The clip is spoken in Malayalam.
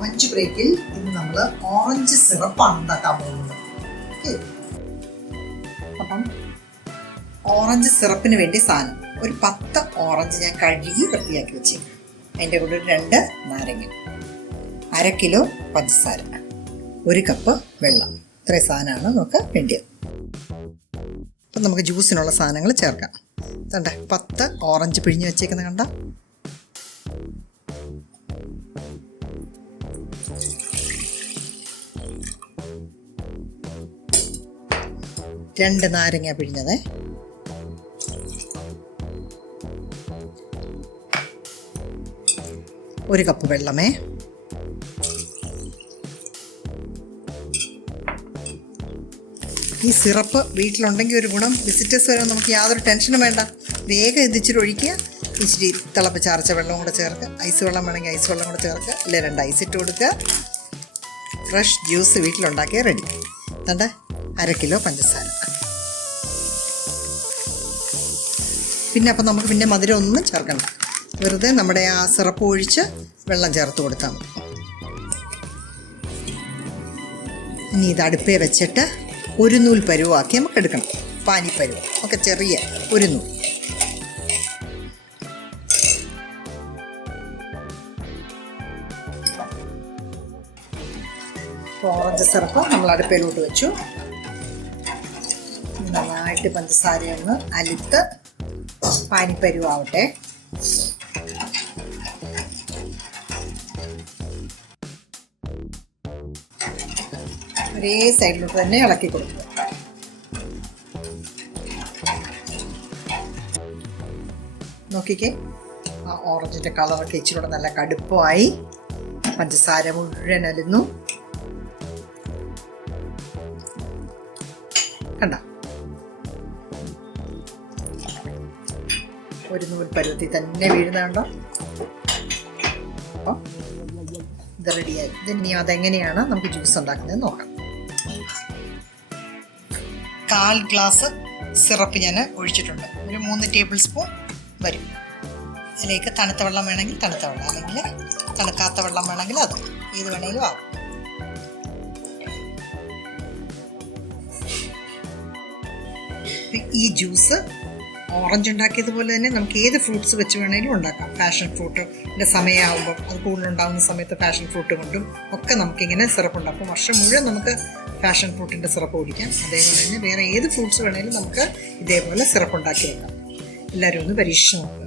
ലഞ്ച് ബ്രേക്കിൽ ഇന്ന് നമ്മൾ ഓറഞ്ച് സിറപ്പാണ് ഉണ്ടാക്കാൻ പോകുന്നത്. അപ്പം ഓറഞ്ച് സിറപ്പിന് വേണ്ടി സാധനം ഒരു 10 ഓറഞ്ച് ഞാൻ കഴുകി വൃത്തിയാക്കി വെച്ചേക്കും. അതിൻ്റെ കൂടെ 2 നാരങ്ങ, 1/2 കിലോ പഞ്ചസാര, 1 കപ്പ് വെള്ളം. ഇത്രയും സാധനമാണ് നമുക്ക് വേണ്ടിയത്. അപ്പം നമുക്ക് ജ്യൂസിനുള്ള സാധനങ്ങൾ ചേർക്കാം. കണ്ട 10 ഓറഞ്ച് പിഴിഞ്ഞ് വെച്ചേക്കുന്ന കണ്ട, രണ്ട് നാരങ്ങ പിഴിഞ്ഞത്, ഒരു കപ്പ് വെള്ളമേ, ഈ സിറപ്പ് വീട്ടിലുണ്ടെങ്കിൽ ഒരു ഗുണം, വിസിറ്റേഴ്സ് വരെ നമുക്ക് യാതൊരു ടെൻഷനും വേണ്ട. വേഗം ഇതിച്ചിട്ട് ഒഴിക്കുക, ഇച്ചിരി തിളപ്പിച്ചാർച്ച വെള്ളം കൂടെ ചേർക്കുക, ഐസ് വെള്ളം വേണമെങ്കിൽ ഐസ് വെള്ളം കൂടെ ചേർക്കുക, അല്ലെ 2 ഐസ് ഇട്ട് കൊടുക്കുക. ഫ്രഷ് ജ്യൂസ് വീട്ടിലുണ്ടാക്കിയ റെഡി. എന്നിട്ട് 1/2 കിലോ പഞ്ചസാര. പിന്നെ അപ്പം നമുക്ക് പിന്നെ മധുരം ഒന്നും ചേർക്കണ്ട, വെറുതെ നമ്മുടെ ആ സിറപ്പ് ഒഴിച്ച് വെള്ളം ചേർത്ത് കൊടുത്താൽ മതി. ഇനി ഇത് അടുപ്പേ വെച്ചിട്ട് ഒരു നൂൽ പരുവാക്കി നമുക്ക് എടുക്കണം. പാനിപ്പരുവ ഒക്കെ ചെറിയ ഒരു നൂൽ. ഓറഞ്ച് സിറപ്പ് നമ്മൾ അടുപ്പയിലോട്ട് വെച്ചു. നന്നായിട്ട് പഞ്ചസാരയൊന്ന് അലുത്ത് പാനിപ്പരുവാവട്ടെ. ഒരേ സൈഡിലോട്ട് തന്നെ ഇളക്കി കൊടുക്കുക. നോക്കിക്കേ, ആ ഓറഞ്ചിൻ്റെ കളറൊക്കെ ഇച്ചിരി നല്ല കടുപ്പമായി, പഞ്ചസാര മുഴുവൻ അലിന്നു. കണ്ട, ഒരു നൂൽ പരുവത്തിൽ തന്നെ വീഴുന്നുണ്ടോ? അപ്പോൾ ഇത് റെഡിയായി. ഇനി അതെങ്ങനെയാണ് നമുക്ക് ജ്യൂസ് ഉണ്ടാക്കുന്നത് നോക്കാം. 1/4 ഗ്ലാസ് സിറപ്പ് ഞാൻ ഒഴിച്ചിട്ടുണ്ട്. ഒരു 3 ടേബിൾ സ്പൂൺ വരും. അതിലേക്ക് തണുത്ത വെള്ളം വേണമെങ്കിൽ തണുത്ത വെള്ളം, അല്ലെങ്കിൽ തണുക്കാത്ത വെള്ളം വേണമെങ്കിൽ അത്, ഏത് വേണമെങ്കിലും ആകും. ഈ ജ്യൂസ് ഓറഞ്ച് ഉണ്ടാക്കിയതുപോലെ തന്നെ നമുക്ക് ഏത് ഫ്രൂട്ട്സ് വെച്ച് വേണമെങ്കിലും ഉണ്ടാക്കാം. പാഷൻ ഫ്രൂട്ടിൻ്റെ സമയമാകുമ്പോൾ, അത് കൂടുതലുണ്ടാകുന്ന സമയത്ത് പാഷൻ ഫ്രൂട്ട് കൊണ്ടും ഒക്കെ നമുക്കിങ്ങനെ സിറപ്പ് ഉണ്ടാക്കും. വർഷം മുഴുവൻ നമുക്ക് പാഷൻ ഫ്രൂട്ടിൻ്റെ സിറപ്പ് കുടിക്കാം. അതേപോലെ തന്നെ വേറെ ഏത് ഫ്രൂട്ട്സ് വേണമെങ്കിലും നമുക്ക് ഇതേപോലെ സിറപ്പ് ഉണ്ടാക്കി വെക്കാം. എല്ലാവരും ഒന്ന് പരീക്ഷിച്ച് നോക്കുക.